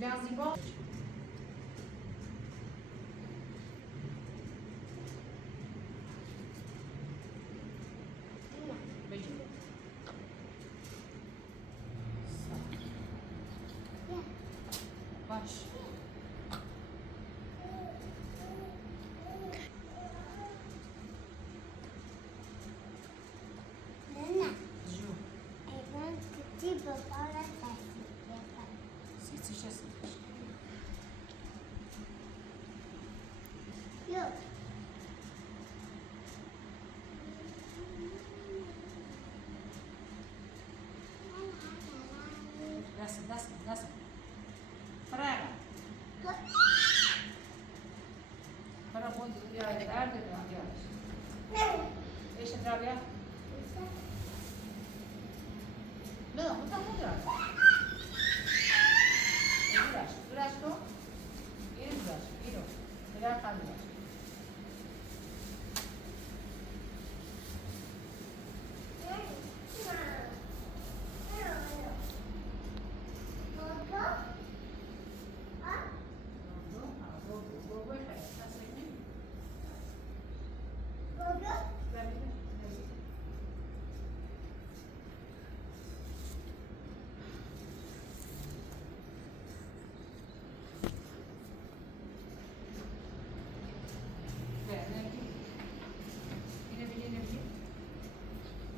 bien زیبا. باش. جو. سیتی چه سیتیش؟ دست فرقه فرقه بود یا درد یا ايش الرابعه؟ لا خذها خذها براش تو این براش اینو برای خالی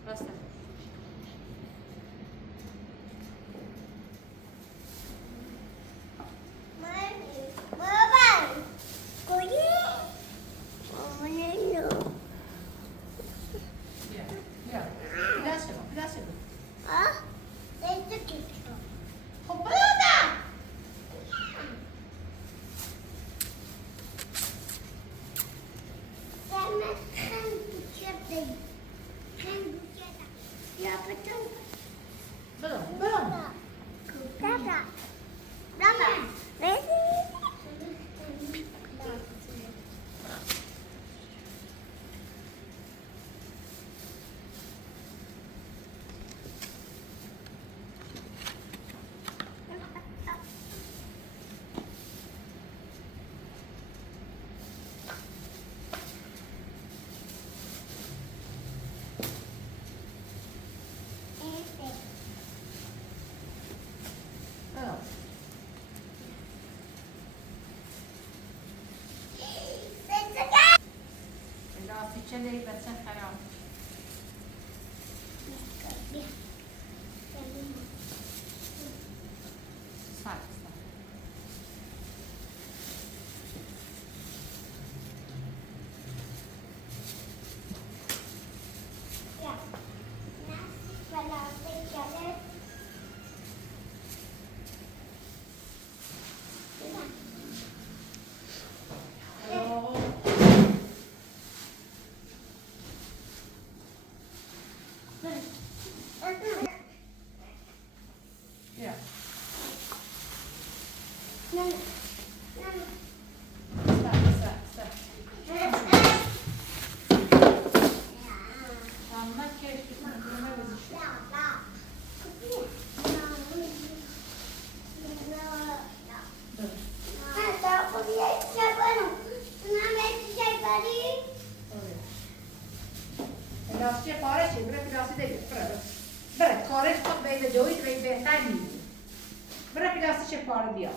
Basta. چه داری بچه خراب پلاستیک خارجی برای پلاستیک دیگه برای خارج خود باید دوید باید بهتر میدی برای پلاستیک پاره بیا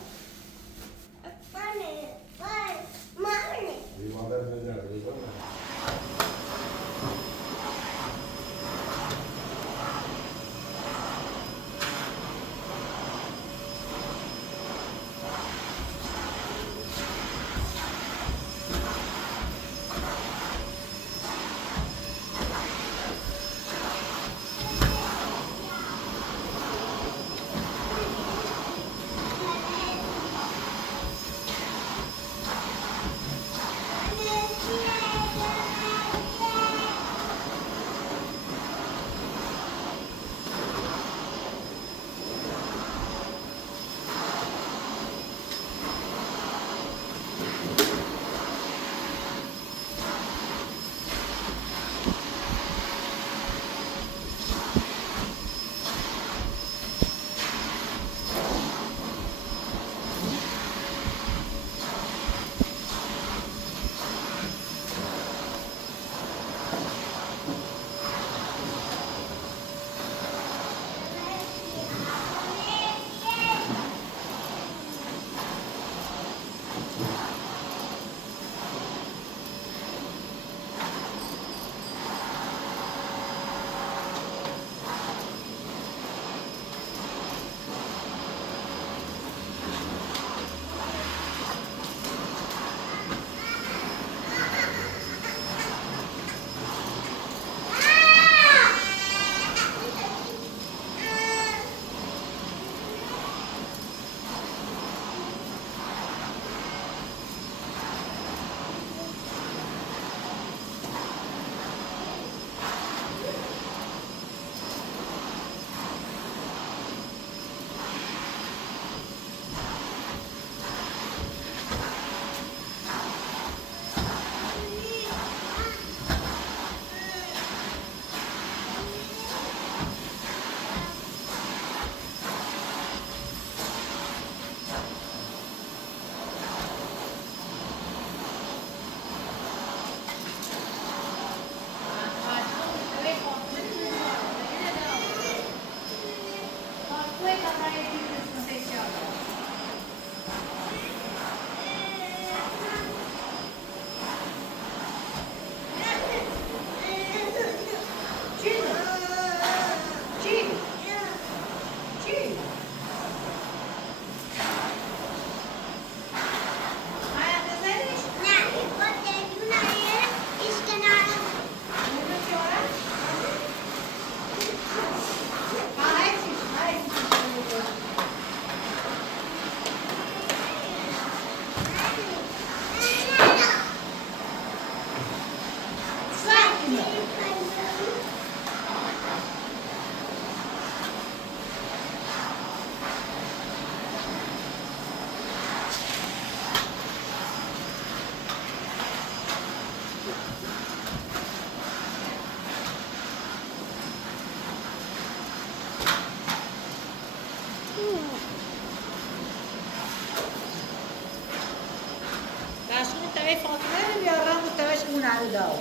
نرو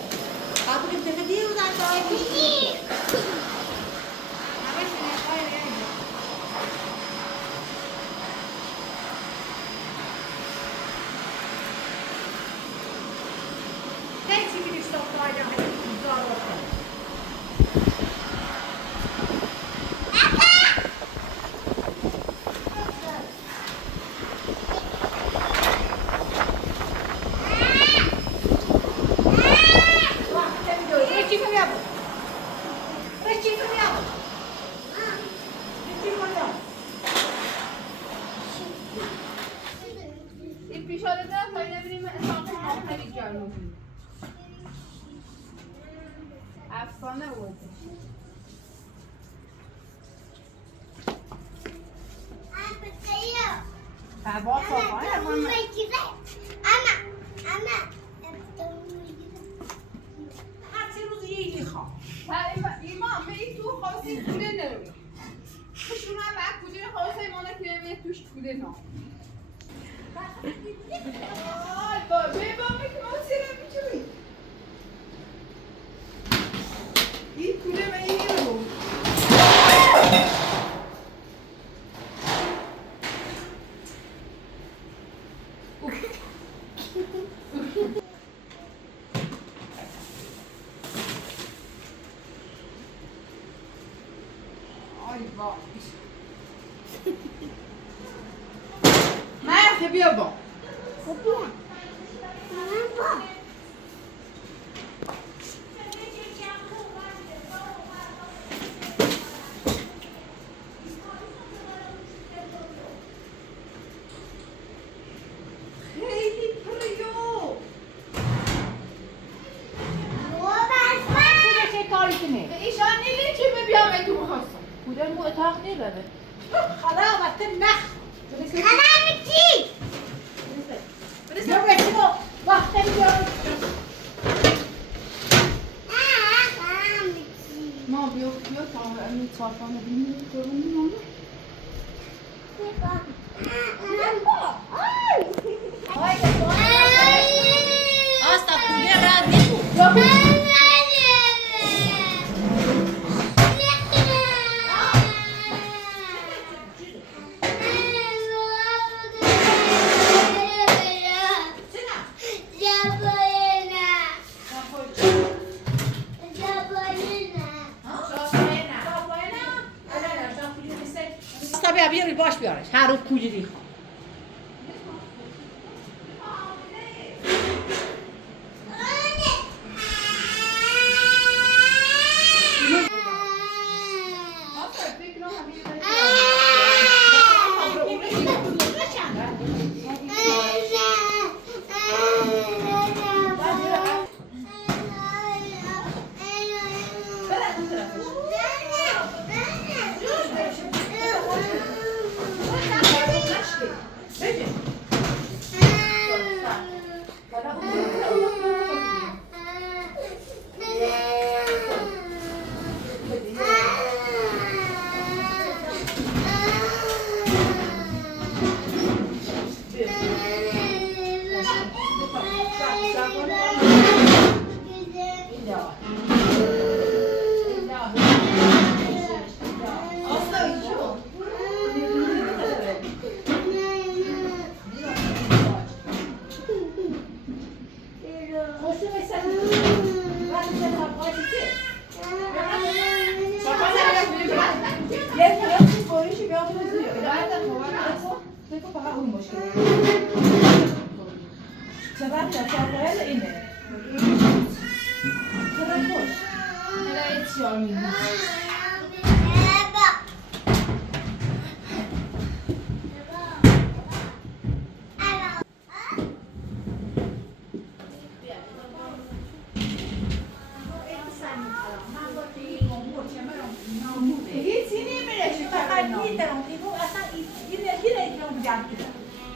Aku di dekat dia udah tahu ini. Apa sih apa ini? Kijk, zie je die stap daar dan heb je die daar op. افسانه بود. Baba صافا هر روز یه میخوام ایمان می تو خاصی کوله نروی خشون هم بعد کوله خاصی مالا که می توش کوله نام آی با میبامی که ما سیره میچوی این کوله من این رو نه بیا با خیلی پریو چه کاری کنه ایشان نیلی چه بیام تو بخواستم کودن مو اتاق نیبره خدا وقت نخ بیا بچه با وقت بیار ما بیا تا امی چارپانه بینیم کنیم آستا کوله رد نیبود بیاری باش بیارش هر رو کوجری خواه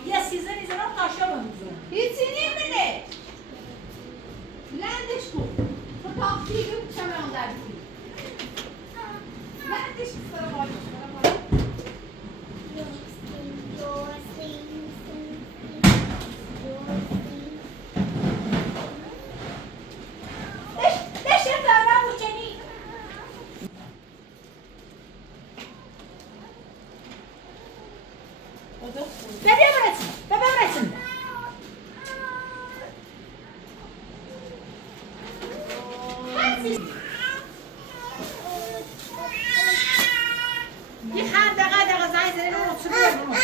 یه سیزن ایزنم قاشا بمونم هیچی نمیده لندش کن تو تاختی که چمران در بید لندش سر باید یه خند دقیقه زنگ زنی رو اصول برمون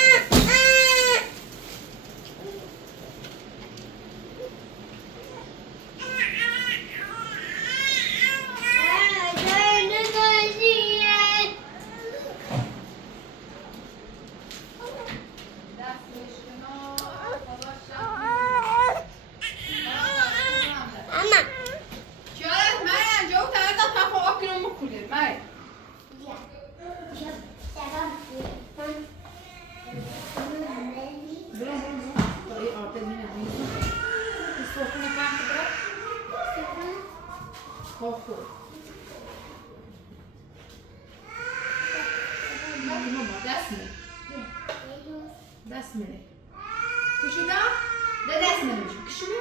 دست میره کشودا؟ ده دست میره میشه کشودا؟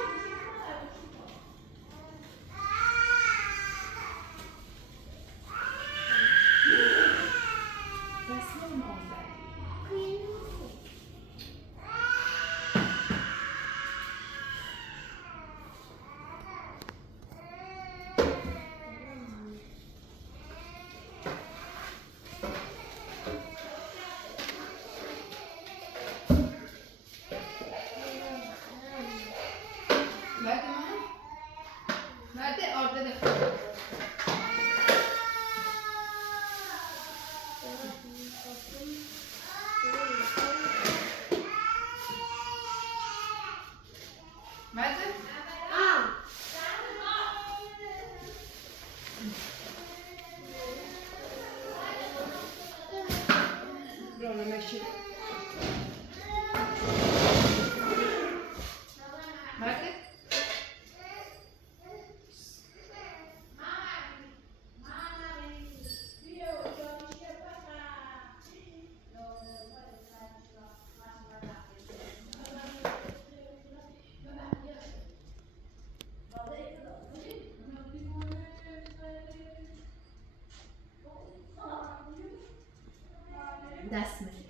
دست میره مانده ماشي ماكت دست میده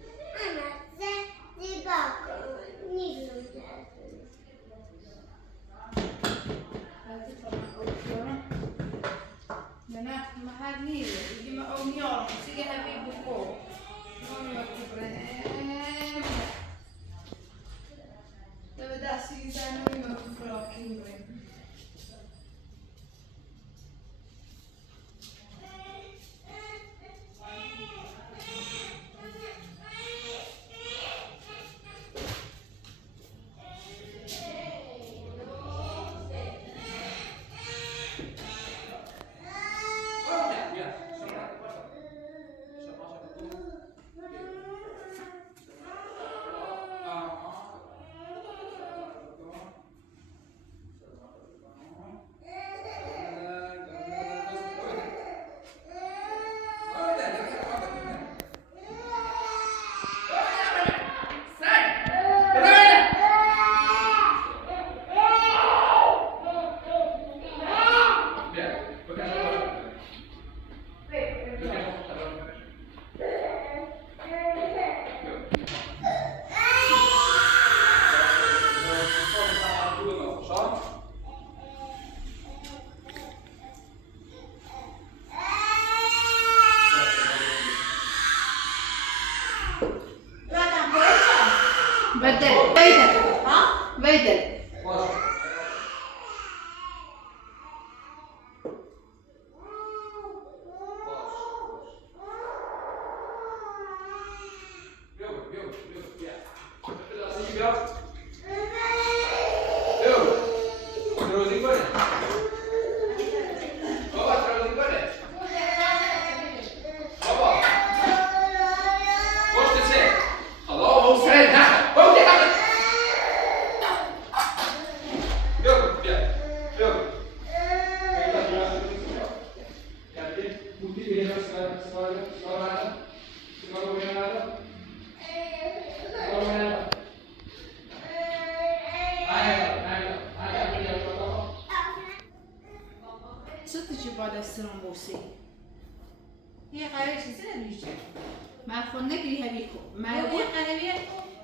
بدل بيدل ها بيدل هي قريش سنة بيجي ما خلنا كليها بيكو ما يبغى أنا بيكو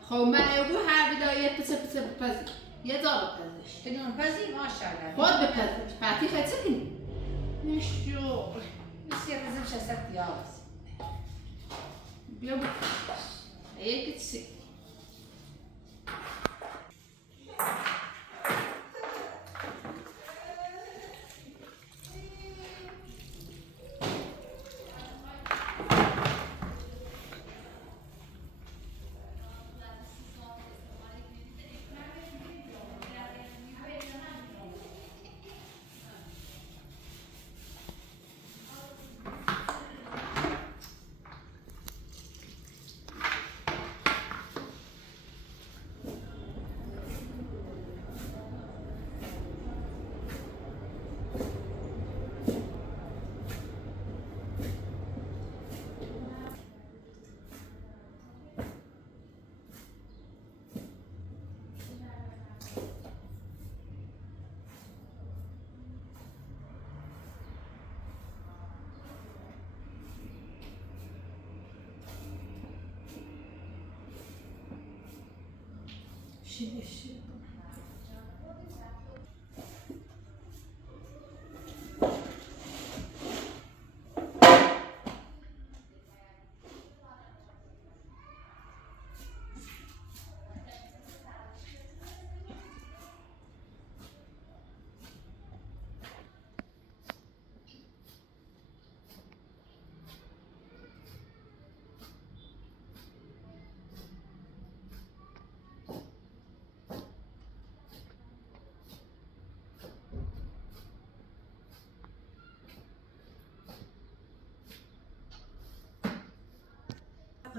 خو ما يبغى ها بداية تسب بزي يضرب بزي تنون بزي ما شاء الله خود بكذب فاتي ختسكني مش graus. بیا یکی شیشه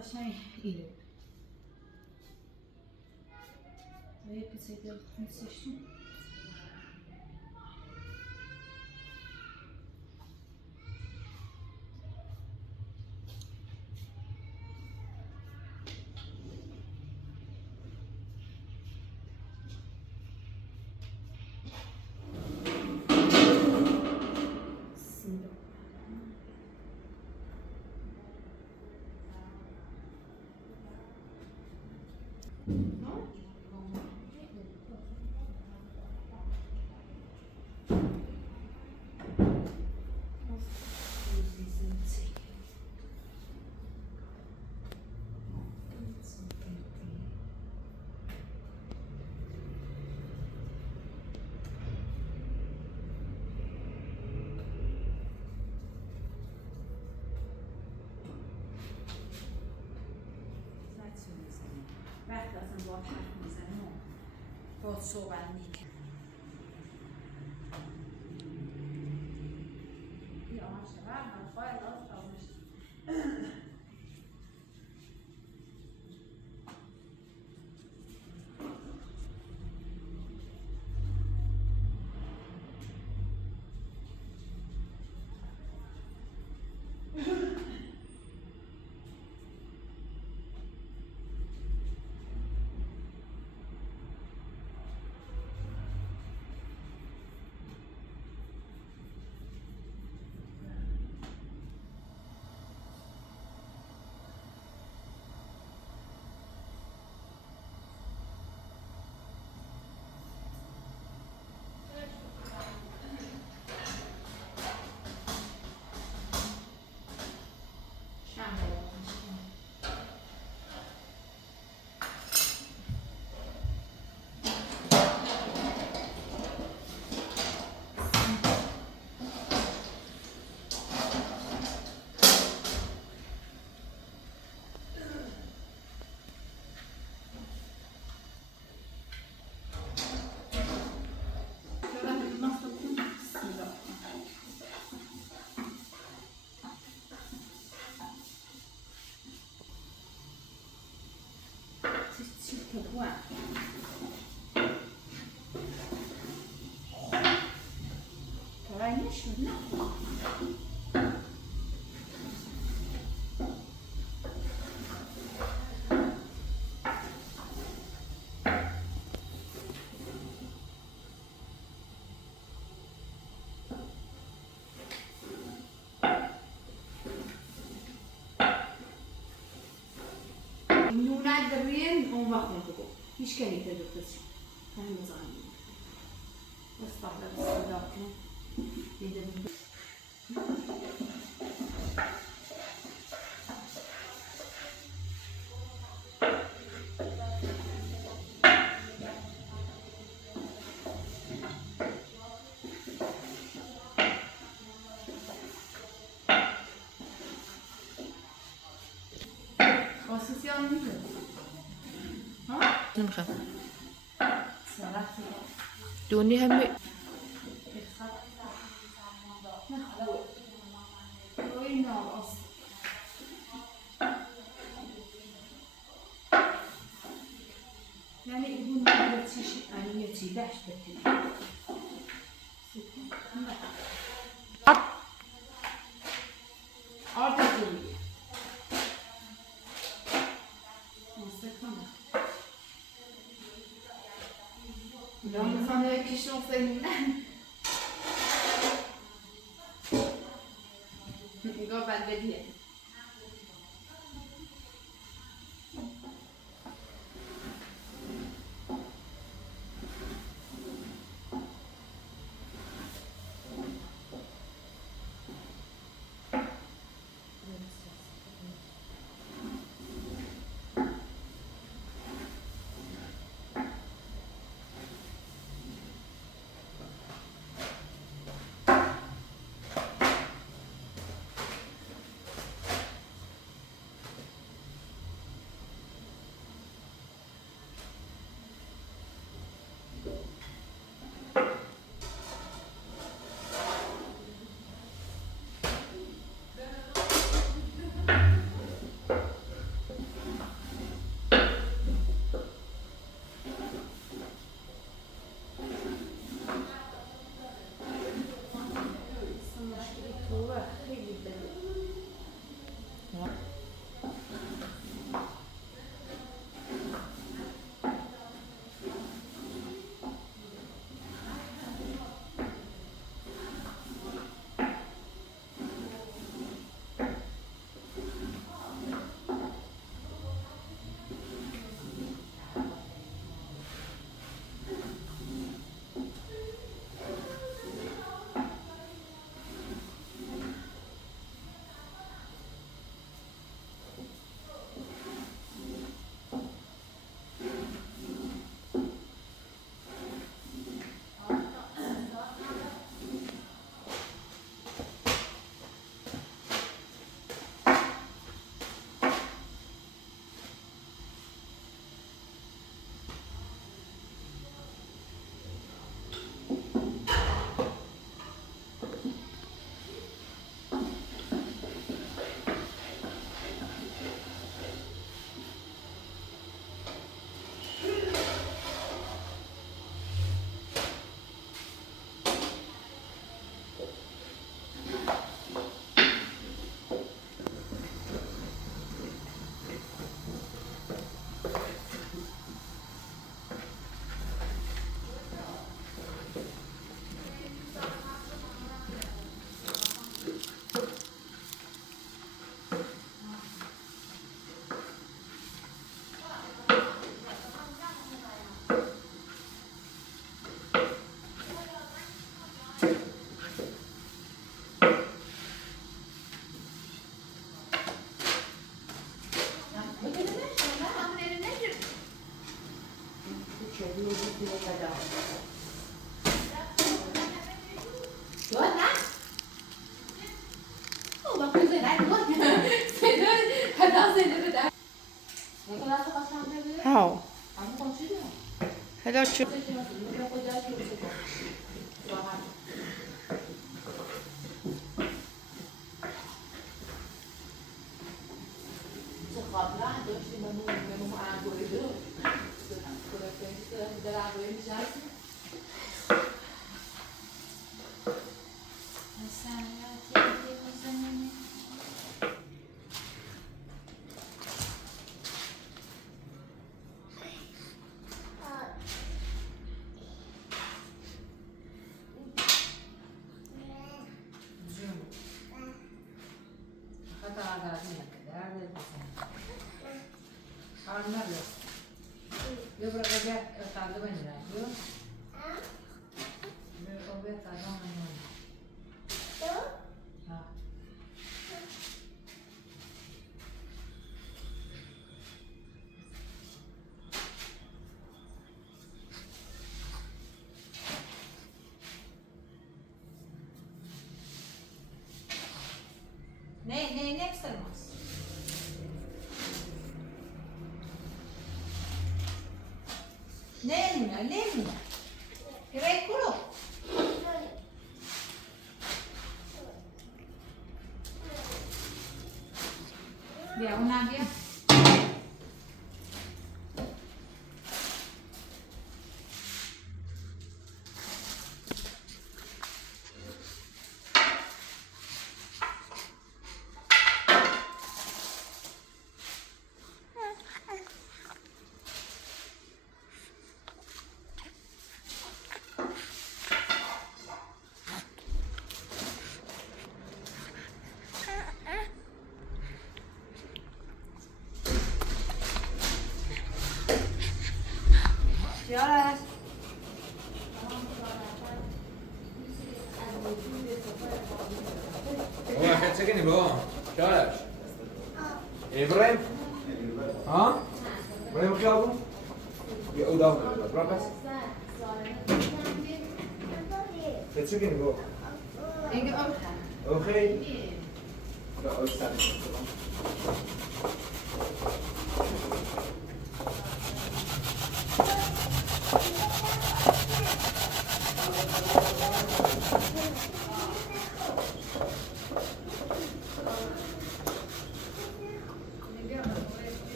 قشنگ اینه یه پیسه دل میسشیم وقت اصلا با حرف میزنه و با صحبت میکنه بیا آنچه من خواهی راست آموشت نونت اون وقت نگو هیچ که نیده دوتاسی همین مزاهمی استحلا بستدار کن دیده بود social media. نمیخوام سرعتی. دونی همه Oyna az. Yani bunun yetiş, hani yetiş bekliyor. Orada duruyor. Nasıl Jag fan jag kanske också inne. Gå väl vid det. How? Hello, Chu. Ne ekstremaz? نمونه که باید کرو بیا اونم بیا Siaras. Oğlum afiyet çekin bu. Şöyle. İbrahim. Ha? İbrahim bakıyor bu. Ya o da. Bırak bas. Afiyet çekin bu. Inge ook. Oké. Ja, oh, staat er.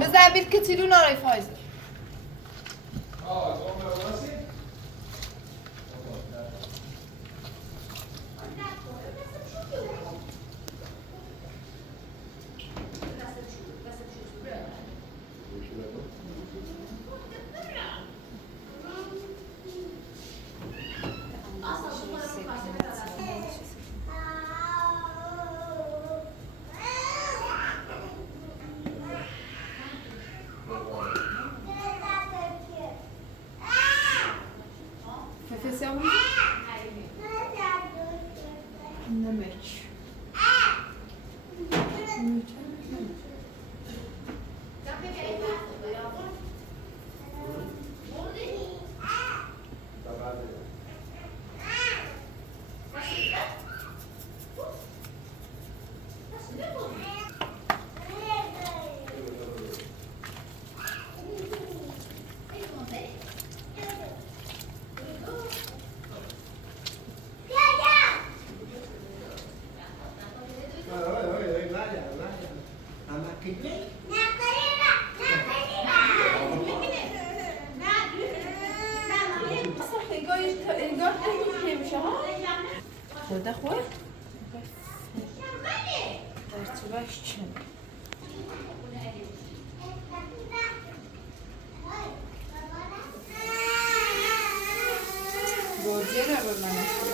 بزن بیل که تیلو نارای فایزه خورده خواه؟ در طولش چند گوجه رو به من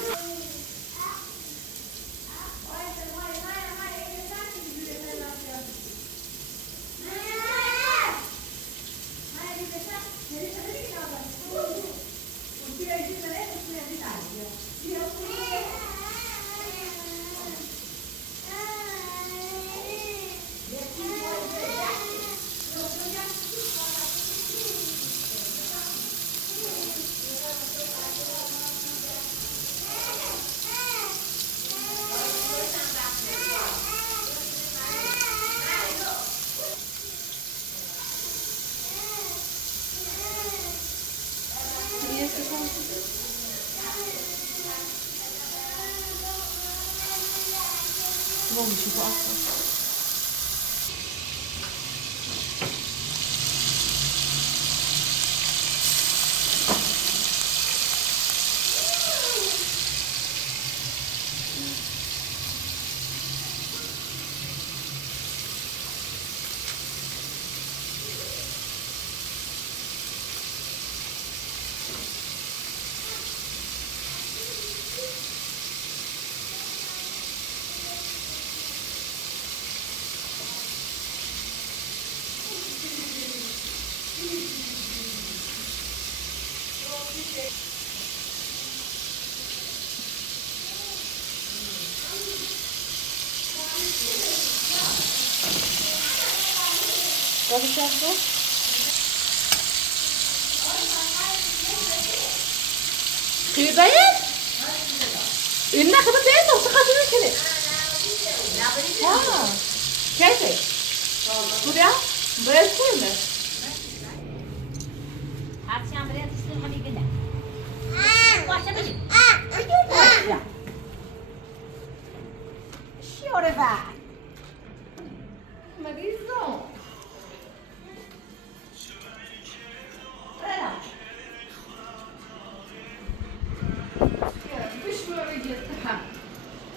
Vou mexer com a Balık yaptı. Kıyıdayım. Önüne kadar değil mi? Sıkatını kere. Ha. Kese. Buraya. Buraya koyma. Akşam buraya düştüm hadi gidelim. Başlamışım. Şöyle bak. Marizão. Puxa o orelheta. Ha.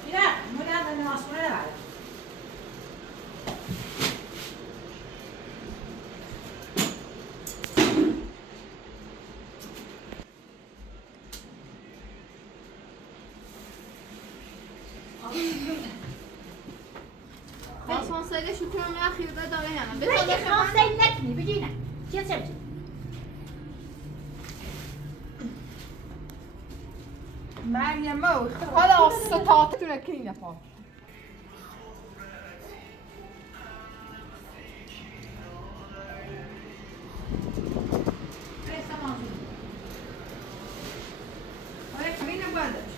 Mira, mira na nossa mulher. آسانسور شکرانه خیرده داره یا نه؟ بده خاصه نکنی بگیرم. چه سبزی؟ مریم او حالا ستاتتون کنی نپا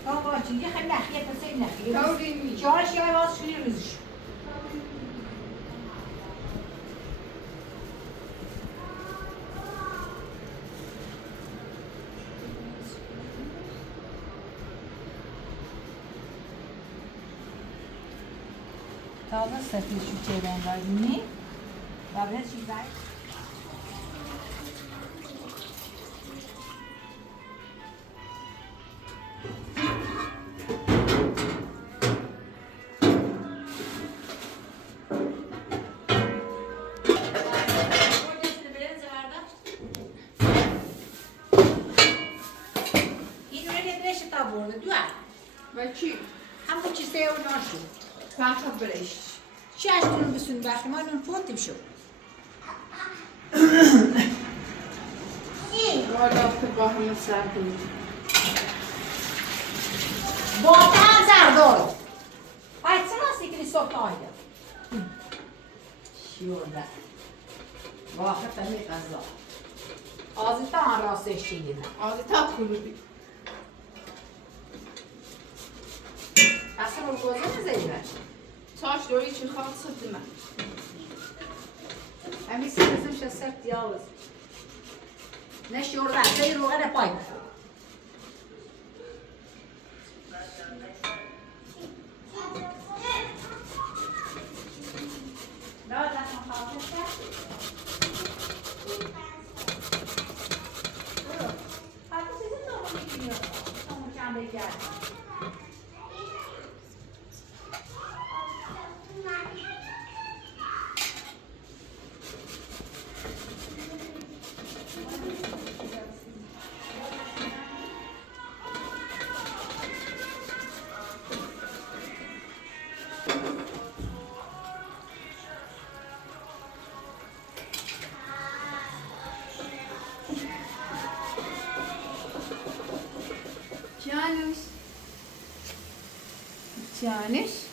بابا چی یه خیلی نخیه پسه نخیه Taurino. چهارش یای واس شوی روزش تازه سفید شو چیرن بایدینی و به چی باید و چی؟ همون چیزه اون ناشو فقط برش چی از اون بسون وقتی ما اون فوتیم شو والا که با همون سر کنید با هم زردارو باید سه راستی که نیستو آیده شیورده واقع تنمی قضا آزیتا هم راستش چیگیده آزی تا کلودی اصلا رو گوزه نزیده تاش دوری چی خواه صد من همی سرزم شسر دیاوز نشورده زی روغه نپای بخور لا دستم خواهد کرد حتی سیزم دارم میکنیم همون چنده کرد Canuş. Canuş.